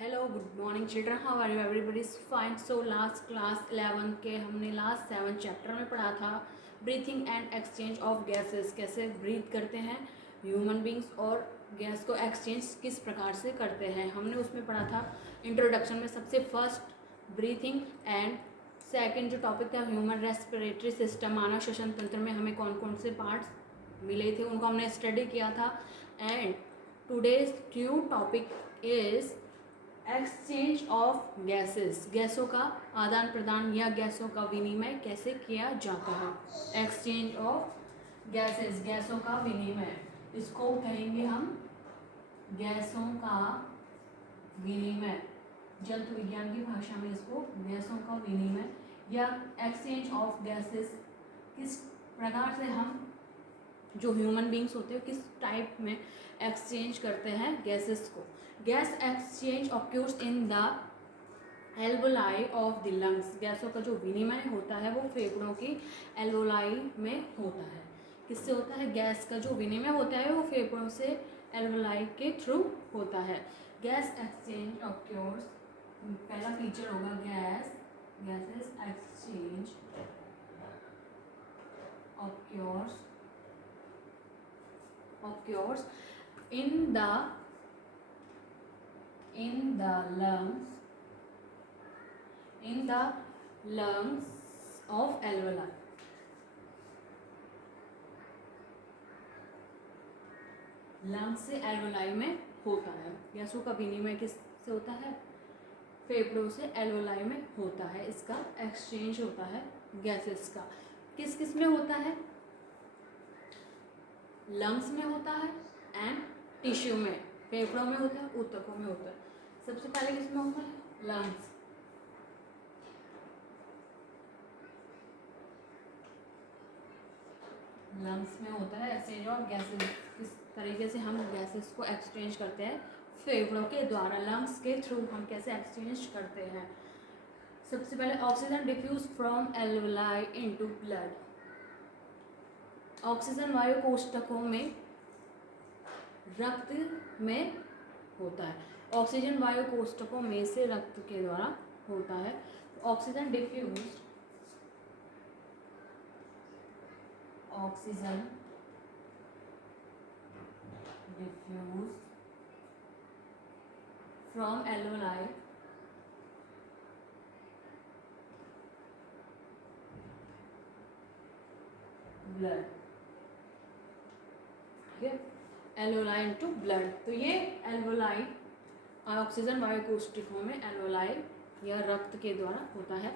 Hello good morning children, how are you? Everybody is fine. So last class 11 के हमने last 7 chapter में पढ़ा था breathing and exchange of gases. कैसे breathe करते हैं ह्यूमन बींग्स और गैस को एक्सचेंज किस प्रकार से करते हैं. हमने उसमें पढ़ा था इंट्रोडक्शन में सबसे फर्स्ट ब्रीथिंग एंड सेकेंड जो टॉपिक था ह्यूमन रेस्पिरेटरी सिस्टम, मानव श्वसन तंत्र में हमें कौन कौन से पार्ट्स मिले थे उनको हमने स्टडी किया था. And today's new topic is exchange of gases. गैसों का आदान प्रदान या गैसों का विनिमय कैसे किया जाता है. एक्सचेंज ऑफ गैसेस, गैसों का विनिमय, इसको कहेंगे हम गैसों का विनिमय. जंतु विज्ञान की भाषा में इसको गैसों का विनिमय या एक्सचेंज ऑफ गैसेस किस प्रकार से हम जो ह्यूमन बींग्स होते हैं किस टाइप में एक्सचेंज करते हैं गैसेस को. Gas exchange occurs in the alveoli of the lungs. गैसों का जो विनिमय होता है वो फेफड़ों की एल्वोलाई में होता है. किससे होता है? गैस का जो विनिमय होता है वो फेफड़ों से एल्वोलाई के थ्रू होता है. गैस एक्सचेंज ऑक्यूर्स, पहला फीचर होगा gases exchange occurs in the lungs of alveoli. Lungs से एल्वोलाई में होता है. गैसों का विनिमय किससे होता है? फेफड़ों से एल्वोलाई में होता है. इसका एक्सचेंज होता है गैसेस का. किस किस में होता है? लंग्स में होता है एंड टिश्यू में. फेफड़ों में होता है, ऊतकों में होता है. सबसे पहले किस में होता है? लंग्स. लंग्स में होता है एक्सचेंज ऑफ गैसेस. किस तरीके से हम गैसेस को एक्सचेंज करते हैं? फेफड़ों के द्वारा, लंग्स के थ्रू हम कैसे एक्सचेंज करते हैं. सबसे पहले oxygen diffuse from alveoli into blood. Oxygen वायु कोष्ठकों में रक्त में होता है. ऑक्सीजन वायु कोष्ठकों में से रक्त के द्वारा होता है. Oxygen diffuse from alveoli blood. ठीक है, एल्वोलाई इनटू ब्लड. तो ये एल्वोलाई ऑक्सीजन वायु कोष्ठकों में एल्वोलाई या रक्त के द्वारा होता है.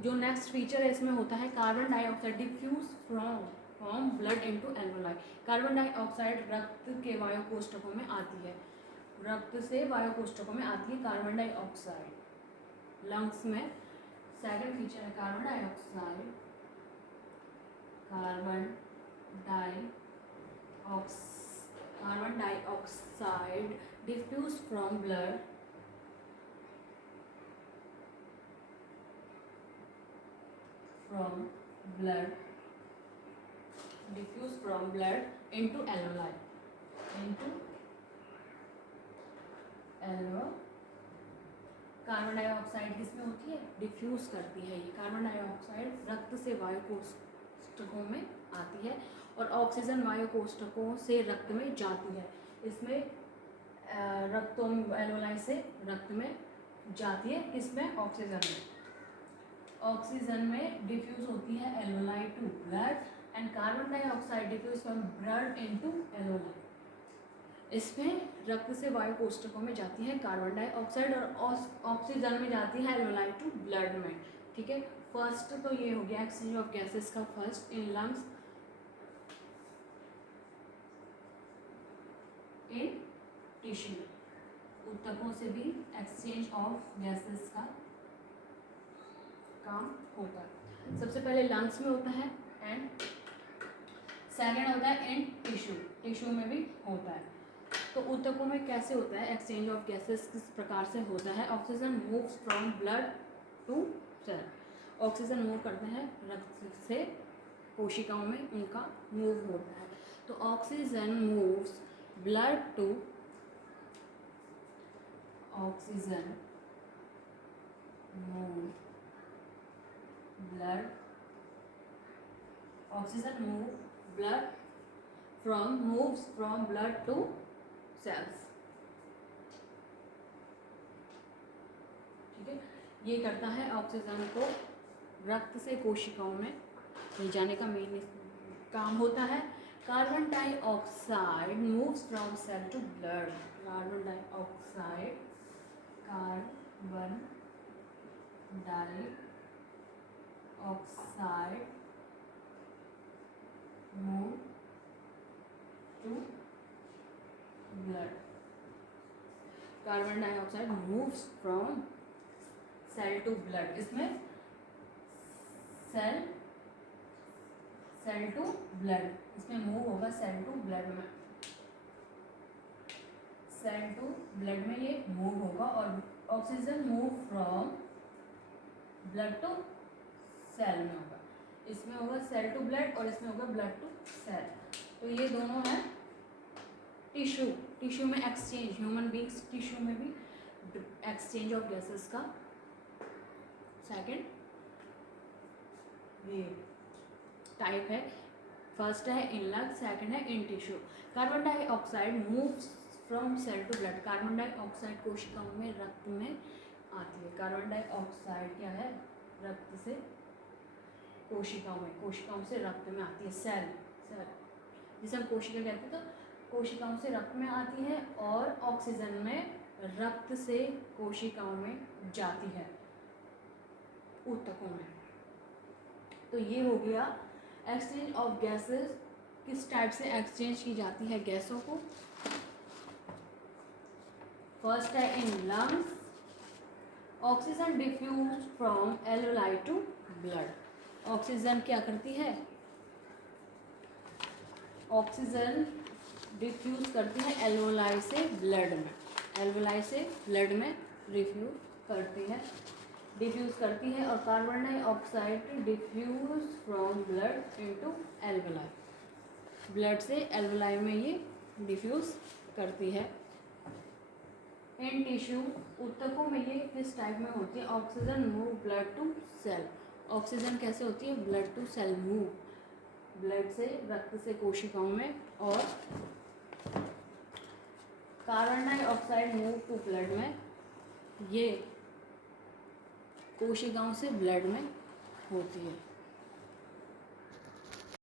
जो नेक्स्ट फीचर है इसमें होता है carbon dioxide diffuse from blood into alveoli. Carbon dioxide रक्त के वायु कोष्ठकों में आती है. रक्त से वायु कोष्ठकों में आती है कार्बन डाइऑक्साइड लंग्स में. सेकंड फीचर है carbon dioxide diffuse from blood into alveoli. Carbon dioxide किसमें होती है? डिफ्यूज करती है. ये कार्बन डाइऑक्साइड रक्त से वायु कोष्ठकों में आती है और ऑक्सीजन वायु कोष्ठकों से रक्त में जाती है. इसमें एल्वोलाई से रक्त में जाती है. किसमें? ऑक्सीजन में डिफ्यूज होती है alveoli to blood and carbon dioxide diffuse from blood into alveoli. इसमें रक्त से वायु कोष्ठकों में जाती है कार्बन डाइऑक्साइड और ऑक्सीजन में जाती है एल्वोलाई टू ब्लड में. ठीक है, फर्स्ट तो ये हो गया एक्सचेंज ऑफ गैसेस का. First in lungs, in tissue, ऊतकों से भी एक्सचेंज ऑफ गैसेस का काम होता है. सबसे पहले लंग्स में होता है एंड सेकेंड होता है इन टिश्यू. टिश्यू में भी होता है. तो ऊतकों में कैसे होता है एक्सचेंज ऑफ गैसेस, किस प्रकार से होता है? Oxygen moves from blood to cell. Oxygen move करते हैं रक्त से कोशिकाओं में, उनका मूव होता है. तो oxygen moves blood to oxygen move blood, oxygen move blood moves from blood to cells। ठीक है, ये करता है ऑक्सीजन को रक्त से कोशिकाओं में ले जाने का मेन काम होता है। Carbon dioxide moves from cell to blood, carbon dioxide move to blood, carbon dioxide moves from cell to blood. इसमें सेल टू ब्लड, इसमें मूव होगा सेल टू ब्लड में, सेल टू ब्लड में ये मूव होगा। और oxygen move from blood to cell में होगा, इसमें होगा सेल टू ब्लड और इसमें होगा ब्लड टू सेल। तो ये दोनों है टिश्यू में एक्सचेंज, ह्यूमन बींग्स टिश्यू में भी एक्सचेंज ऑफ गैसेस का सेकंड ये टाइप है। फर्स्ट है इन लंग, सेकंड है in tissue. Carbon dioxide moves from cell to blood, carbon dioxide कोशिकाओं में रक्त में आती है। कार्बन डाइऑक्साइड क्या है, रक्त से कोशिकाओं से रक्त में आती है। सेल जिसे हम कोशिका कहते हैं, तो कोशिकाओं से रक्त में आती है और ऑक्सीजन में रक्त से कोशिकाओं में जाती है, ऊतकों में। तो ये हो गया एक्सचेंज ऑफ गैसेस, किस टाइप से एक्सचेंज की जाती है गैसों को। फर्स्ट है in lungs, oxygen diffuse from alveoli to blood. Oxygen क्या करती है, ऑक्सीजन डिफ्यूज करती है एल्वेलाई से ब्लड में, एल्वेलाई से ब्लड में डिफ्यूज करती है। और carbon dioxide diffuse from blood into alveoli, blood से एल्वेलाई में ये डिफ्यूज करती है। इन टिश्यू, ऊतकों में ये किस टाइप में होती है, oxygen move blood to cell. Oxygen कैसे होती है, blood to cell move, blood से रक्त से कोशिकाओं में। और carbon dioxide move to blood में, ये कोशिकाओं से ब्लड में होती है।